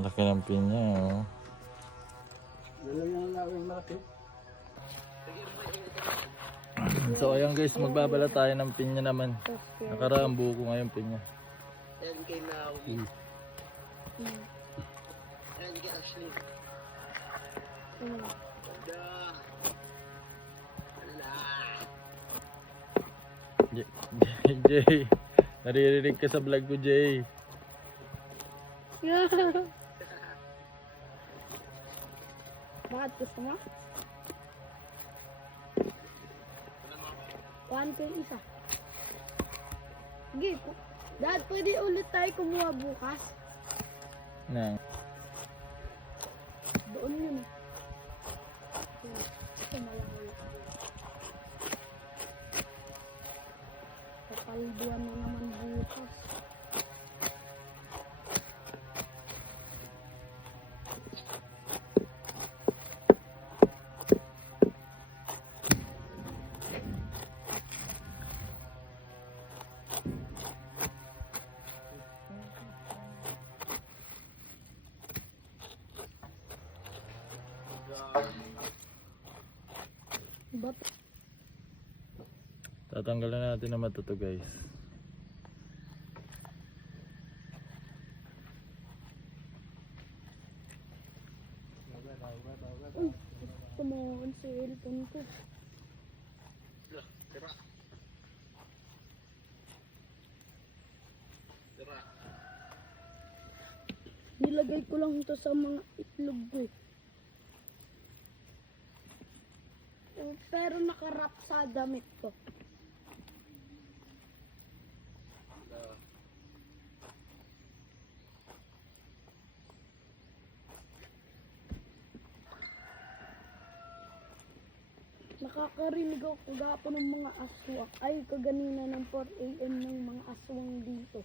Laki ng pinya, oh. So ayan guys, magbabala tayo ng pinya naman. Nakaraang buko ngayon pinya. Jay, naririnig ka sa vlog ko, Jay. Bakit gusto mo? 1 ko yung isa. Sige, Dad, pwede ulit tayo kumuha bukas. Nang. Doon yun eh. Ito malaki. Kapalduan na naman bukas. But, Tatanggalan natin na mata to, guys. tumuon si cellphone ko. Nilagay ko lang ito sa mga itlog ko. Pero nakarap sa damit ko. Nakakarinig ako kagapon ng mga aswang. Ay, kaganina ng 4 AM ng mga aswang dito.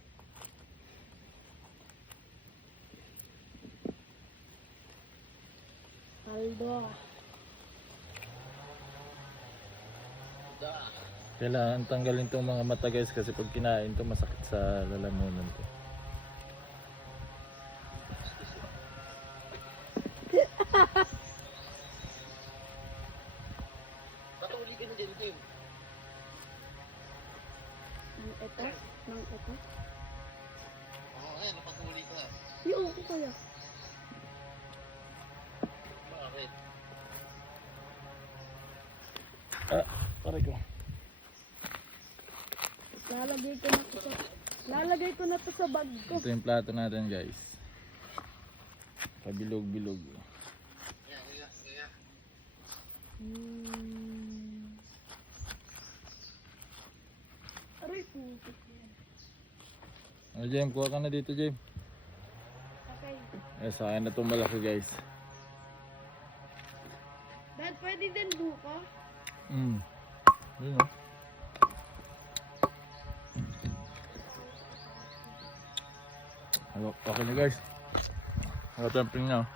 Aldo. Kailangan tanggalin tong mga mata, guys, kasi pag kinain to masakit sa lalamunan to. Patuli ka na dyan, Jim. Nang ito? Nang ito? Oo, ayan, napatuli ka. Yung ko kaya. Bakit? Pare ko. Lalagay ko na to sa bag ko. Ito yung plato natin, guys. Pabilog-bilog. Kaya. Aray, putik. Ano, Jem? Kuha ka na dito, Jem. Okay. Sa akin na itong malaki, guys. Dad, pwede din buko? Yun, oh. Okay na, guys. Ito yung pinya.